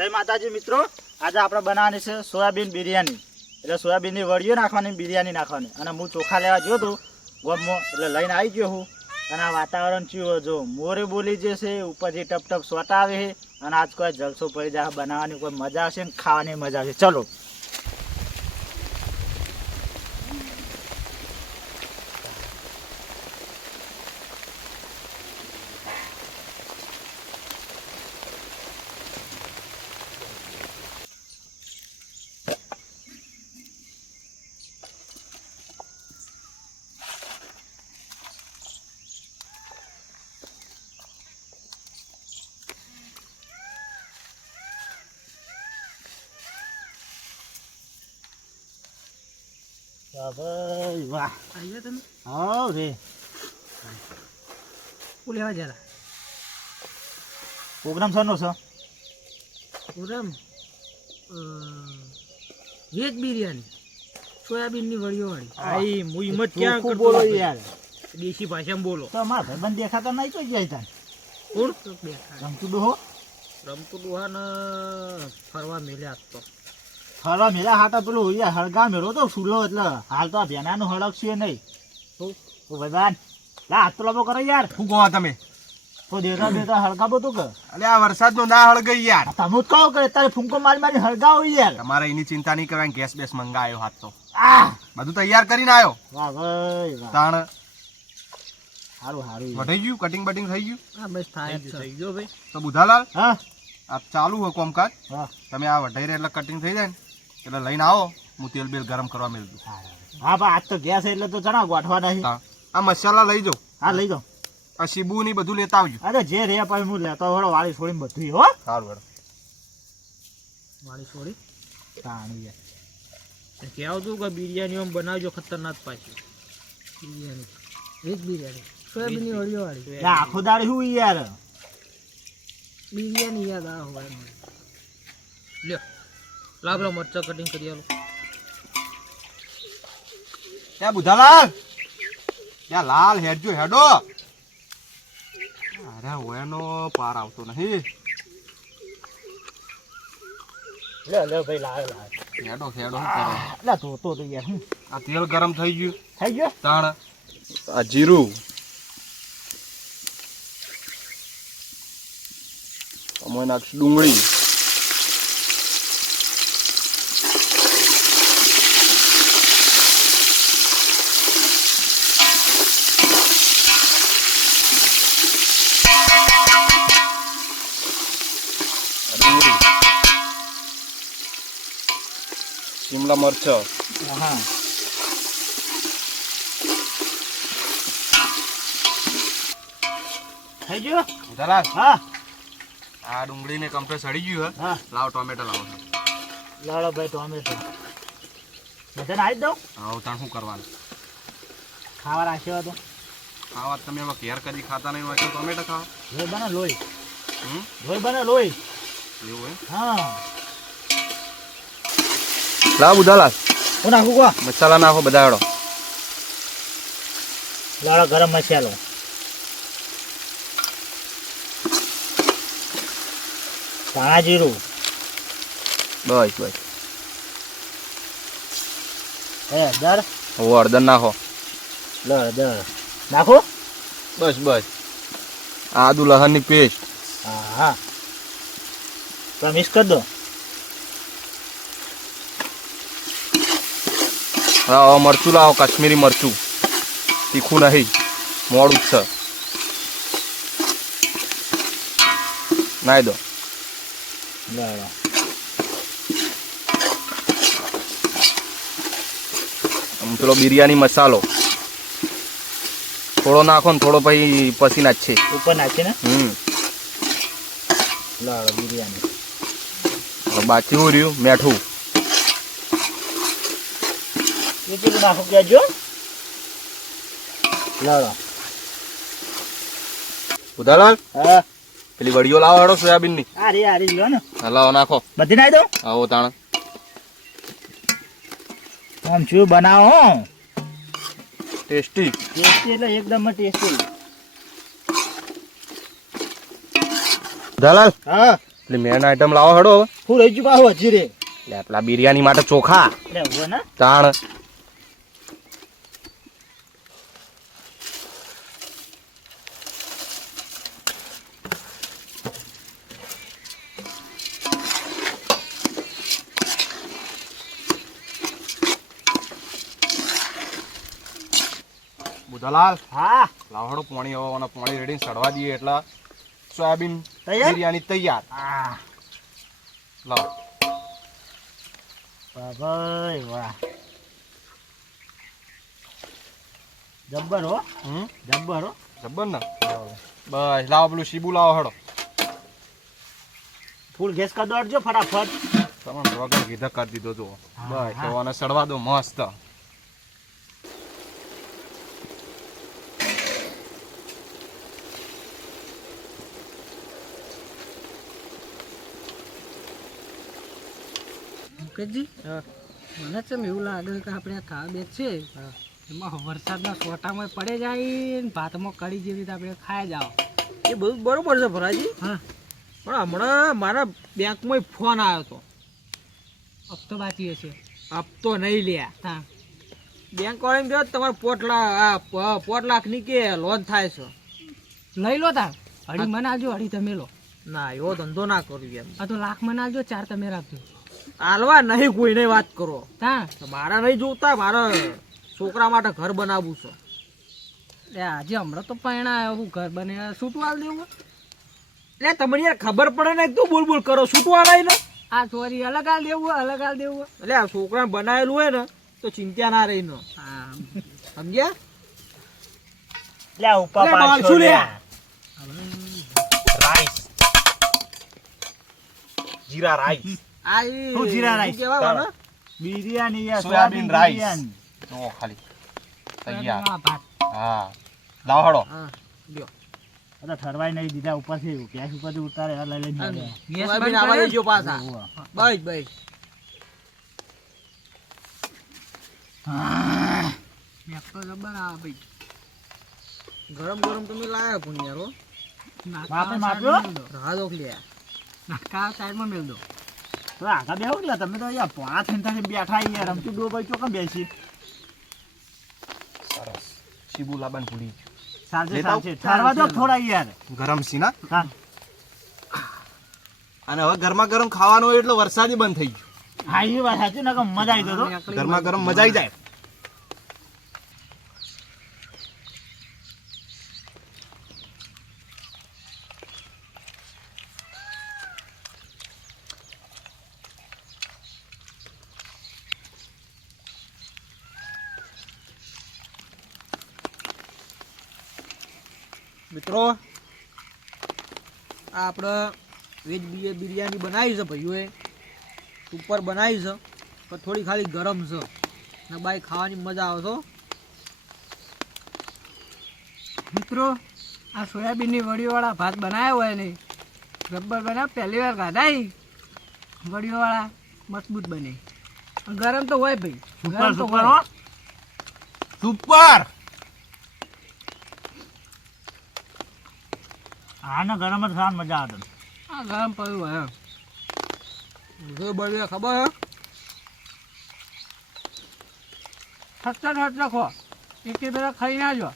જય માતાજી મિત્રો. આજે આપણે બનાવવાની છે સોયાબીન બિરયાની. એટલે સોયાબીનની વડીઓ નાખવાની, બિરયાની નાખવાની. અને હું ચોખા લેવા ગયો હતો ગોમમાં એટલે લઈને આવી ગયો હું. અને આ વાતાવરણ ચીવો જો મોરે બોલી જશે ઉપરથી ટપ ટપ સોટા આવે છે. અને આજ કોઈ જલસો પડી જાય બનાવવાની કોઈ મજા આવશે ને ખાવાની મજા આવશે. ચલો. ભાઈ વાહ આવ્યા તમે? હાવ રે. હું લેવા જરા. પ્રોગ્રામ શાનો છે? Program veg biryani. સોયાબીનની વડીઓ વાળી આઈ હું હિંમત ક્યાં કરતો બોલો? યાર. દેશી ભાષામાં બોલો. તો મારા ભાઈબંધ દેખાતા નહીં તો જાય તાન કોણ? તો બેઠા રમતું ડોહો? રમતું ડોહાને ફરવા મેલ્યા આજ તો. ફરવા મેલા હાટા પેલું યાર હળગા મેળો તો સુલો એટલે. હાલ તો આ ભેનાનું હળક છે નહીં. ભગવાન. ઓ લા હાથ તો લાંબો કરો યાર. શું કહો તમે? તો દેતા દેતા હળગાવો તું કે? અલે આ વરસાદ નો ના હળગઈ યાર તમે જ કહો કે તારે ફૂંકો મારી મારી હળગાવો યાર. તમારે એની ચિંતા નહીં કરવાની ગેસ બેસ મંગાયો હાથ તો. આ બધું તૈયાર કરીને આવ્યો વાહ ભાઈ વાહ. તાણ. સારું સારું વઢાઈ ગયું? કટિંગ બટિંગ થઈ ગયું? હા બસ થાય થઈ ગયો ભાઈ. તો બુધાલાલ હા? આ ચાલુ હોય કોમકાજ. હા. તમે આ વઢાઈ રહ્યા એટલે કટિંગ થઈ જાય ને. એટલે લઈને આવો હું તેલ બેલ ગરમ કરવા મેળ દઉં. હા બા આજ તો ગેસ એટલે તો જણા ગોઠવા નહીં. આ મસાલા લઈ જાઓ. હા લઈ જાઓ. આ શીબુ ની બધું લેતા આવજો. અરે જે રે પછી હું લેતો વળો વાળી છોડીને બધું હો. સારું મારી છોડી. તાણી કહેવું તું કે બિરયાની આમ બનાવજો ખતરનાક પાછી. બિરયાની. એક બિરયાની. સોયાબીનની વડીઓ વાળી આખો દાડી શું યાર? બિરયાની યાદ આ હોય લ્યો. લાવ પેલા મરચા કટિંગ કરી આલો. ત્યાં બુધાલાલ! ત્યાં લાલ હેડજો હેડો! અરે ઓયાનો પાર આવતો નહીં. લે લે ભાઈ લાવે લાવે હેડો હેડો એટલે તો તો તો યાર હું. આ તેલ ગરમ થઈ ગયું. થઈ ગયો? તાણ. આ જીરું. અમે નાખશું ડુંગળી. શિમલા મરચાં. હા. થઈ ગયો? દલાલ હા. આ ડુંગળીને કમ્પ્લે સડી ગયું હે. હા. લાવ ટોમેટો લાવો. લાડો ભાઈ ટોમેટો. બધાને આવી દઉં? હવે તાણ શું કરવાનું? ખાવા રાખ્યો હતો. ખાવા તમે હવે ઘેર કદી ખાતા નહીં હોય તો ટોમેટો ખાવ. લોહી બને લોહી. લોહી બને લોહી. એવું હા હે. લાવ બુધાલાલ હું નાખું કો મસાલા નાખો બધા હેડો લાડો ગરમ મસાલો. ધાણા જીરું. બસ બસ. હે દર હવે હળદર નાખો. દર દર નાખો. બસ બસ. આદુ લસણની પેસ્ટ. હા હા. મિક્સ કરી દો. હા મરચું લાવો કાશ્મીરી મરચું. તીખું નહીં મોડું જ છે. નાઈ દો. પેલો બિરયાની મસાલો. થોડો નાખો ને થોડો પછી પછી નાખશે ઉપર નાખીને હમ. લાડો બિરયાની. બાકી હું રહ્યું? મેઠું. કેટલું નાખો કહેજો. લાડો ઉધાલાલ હા. પેલી વડીઓ લાવો હેડો સોયાબીનની. આ રે આ રે લો ને લાવો નાખો. બધી નાખી દો આવો તાણ. આમ શું બનાવો ટેસ્ટી. ટેસ્ટી એટલે એકદમ ટેસ્ટી. દલાલ હા. એટલે મેન આઈટમ લાવો હડો હવે. હું રહી ગયું પાછું હજી રે. એટલે બિરયાની માટે ચોખા. ને. તાણ. બુધાલાલ હા. લાવડો પાણી હવે પાણી રેડી સડવા દઈએ એટલે. સોયાબીન? બિરયાની તૈયાર. લાવ. ભાઈ વાહ. જબ્બર હો. હમ? જબ્બર હો. જબ્બર ને? બસ લાવો પેલું શીબુ લાવો હડો. ફૂલ ગેસ કરી દોડજો ફટાફટ. તમને વગર કીધા કરી દીધો બસ તો આને સડવા દો મસ્ત. મુકેશજી મને છે એવું લાગે કે આપણે આ ખાવા બે છે એમાં વરસાદના સોટામાં પડે જાય ને ભાતમાં કડી જેવી રીતે આપણે ખાઈ જાઓ. એ બધું બરોબર છે ભરાજી. હા. પણ હમણાં મારા બેંકમાં ફોન આવ્યો હતો. હપ્તો બાકી હશે હપ્તો નહીં લ્યા. હા. બેંક એમ કહ્યું તમારે પોટલા પોટ લાખની કે લોન થાય છે? લઈ લો તાર. અડી મને આવજો અઢી તમે લો. ના એવો ધંધો ના કરું એમ. આ તો લાખ મને આવજો ચાર તમે રાખજો. હાલવા નહીં કોઈને વાત કરો. હા. મારા નહીં જોતા મારા છોકરા માટે ઘર બનાવવું છે. એ આજે હમણાં તો પૈણા આવ્યો હું ઘર બને છૂટું દેવું એટલે તમને યાર ખબર પડે ને તું બોલ બોલ કરો છૂટવા લાવી ને. આ સોરી અલગ હાલ દેવું અલગ હાલ દેવું એટલે આ છોકરા બનાવેલું હોય ને તો ચિંતા ના રહી નો. હા. સમજ્યા? લે આ ઉપર પાછો. લે. રાઈસ. જીરા રાઈસ. આ ઈ- શું જીરા રાઈસ? કહેવાય આને? બિરયાની યાર સોયાબીન સોયાબીન રાઈસ. બિરયાની. ખાલી તૈયાર હા લાવો હડો લ્યો આ તો ઠરવાય નહીં દીધા ઉપરથી ગેસ ઉપરથી ઉતારે લઈ લઈને ગેસ સોયાબીન આવા કરે? પાછા ઉવ્વ. બસ બસ મેં તો જબર આ ભાઈ ગરમ ગરમ તમે લાયા પણ યાર હો. માપ્યો? સાઈડમાં મેલ રાહ દો કે લે. નાકા સાઈડમાં મેલ દો તો આગળ બેહો એટલે તમે તો યાર પોણા થઈને થઈને બેઠા યાર રમતું ડો ભાઈ ચોકમ બેસી. સરસ. શીબુ લાબાન ભૂલી. સાંજે. સાંજે ઠરવા દો થોડા યાર. ગરમ સી ના? અને હવે ગરમા ગરમ ખાવાનું હોય એટલે વરસાદી બંધ થઈ ગયો. હા એ વાત સાચી ને મજા આવી ગયો ગરમા ગરમ મજા આવી જાય. મિત્રો આ આપણે વેજ બિર- બિરયાની બનાવી છે ભાઈઓએ. ઉપર બનાવી છે પણ થોડી ખાલી ગરમ છે. ને બાઈ ખાવાની મજા આવશો મિત્રો આ સોયાબીનની વડીઓવાળા ભાત બનાવ્યા હોય ને રબર બનાવ પહેલી વાર ખાધા. વડીઓવાળા મજબૂત બને. ગરમ તો હોય ભાઈ. સુપર ગરમ તો હોય. સુપર! હા ને ગરમ જ ખાવાની મજા આવે આ ગરમ પડ્યું જો બળવે ખબર હે? સસ્તા સસ્તા ખો. એક બે ખાઈ ના જો